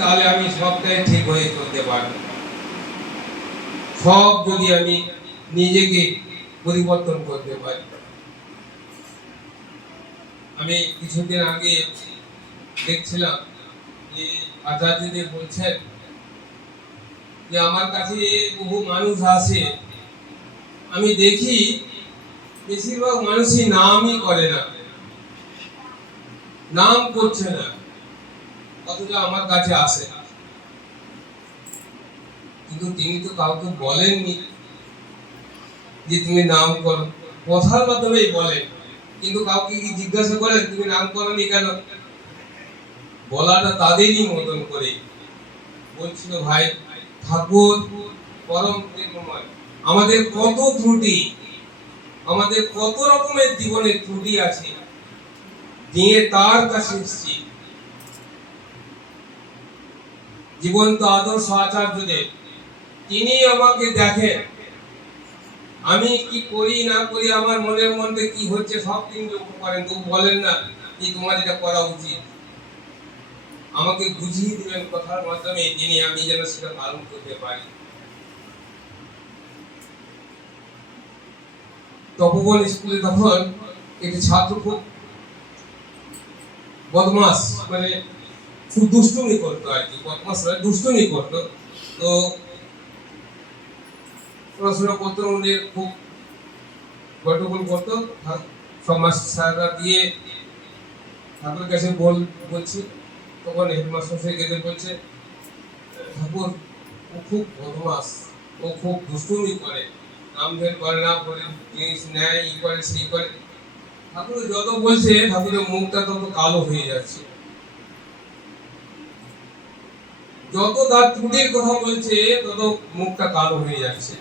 তাহলে আমি সবটাই ঠিক হয়ে চলতে পারবো। সব যদি আমি নিজেকে পরিবর্তন করতে পারি। আমি কিছুদিন আগে দেখছিলাম যে আচার্যদেব বলছেন যে আমার কাছে বহু মানুষ আসে, আমি দেখি বেশিরভাগ মানুষই নামই করে না, নাম করছে না, অথচ আমার কাছে আসে। কিন্তু তিনি তো কাউকে বলেননি যে তুমি নাম করো, কথার মাধ্যমেই বলেন, কিন্তু কাউকে কি জিজ্ঞাসা করেন তুমি নাম করোনি কেন? বলাটা তাদেরই মতন করে বলছিল। ভাই, ঠাকুর পরম প্রেমময়, আমাদের কত ত্রুটি, আমাদের কত রকমের জীবনের ত্রুটি আছে, দিয়ে তার কাছে এসেছি। জীবন্ত আদর্শ আচার্যদেব, তিনি আমাকে দেখেন আমি কি করি না করি, আমার মনের মধ্যে কি হচ্ছে সব তিনি লক্ষ্য করেন, তবু বলেন না যে তোমার এটা করা উচিত। আমাকে বুঝিয়ে দিবেন কথার মাধ্যমে, তিনি আমি যেন সেটা পালন করতে পারি। তপবন স্কুলে তখন একটি ছাত্র খুব বদমাস, মানে খুব দুষ্টুমি করতো আর কি, বদমাস দুষ্টুমি করতো। তো পড়াশোনা করতো, উনি খুব গন্ডগোল করতো। সমাজ সারা দিয়ে ঠাকুরের কাছে বলছি, তখন হেডমাস্টার গেলে বলছে, ঠাকুর ও খুব বদমাস, ও খুব দুষ্টুমি করে, নাম ভেদ করে না, করে জিনিস নেয়, ই করে সেই করে। ঠাকুর যত বলছে ঠাকুরের মুখটা তত কালো হয়ে যাচ্ছে, যত তার ত্রুটির কথা বলছে তত মুখটা কালো হয়ে যাচ্ছে।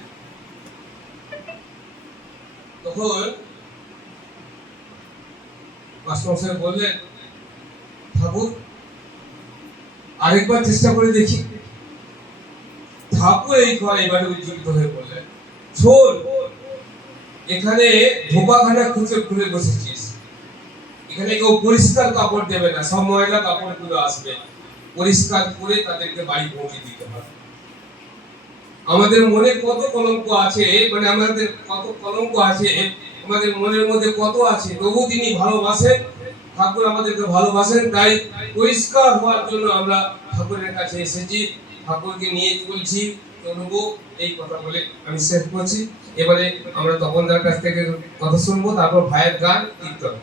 তখন মাস্টারমশাই বললেন, ঠাকুর আরেকবার চেষ্টা করে দেখি। ঠাকুর এবারে উজ্জীবিত হয়ে বললেন, শোন, এখানে ধোপাখানা খুঁজে খুলে বসেছিস, এখানে কেউ পরিষ্কার কাপড় দেবে না, সব ময়লা কাপড় গুলো আসবে, পরিষ্কার করে তাদেরকে বাড়ি পৌঁছে দিতে হবে। আমাদের মনে কত কলঙ্ক আছে, মানে আমাদের কত কলঙ্ক আছে, আমাদের মনের মধ্যে কত আছে, তবু তিনি ভালোবাসেন, ঠাকুর আমাদেরকে ভালোবাসেন। তাই পরিষ্কার হওয়ার জন্য আমরা ঠাকুরের কাছে এসেছি, ঠাকুরকে নিয়ে চলছি, চলবো, এই কথা বলে আমি শেষ করছি। এবারে আমরা তপনদার কাছ থেকে কথা শুনবো, তারপর ভাইয়ের গান, কীর্তন।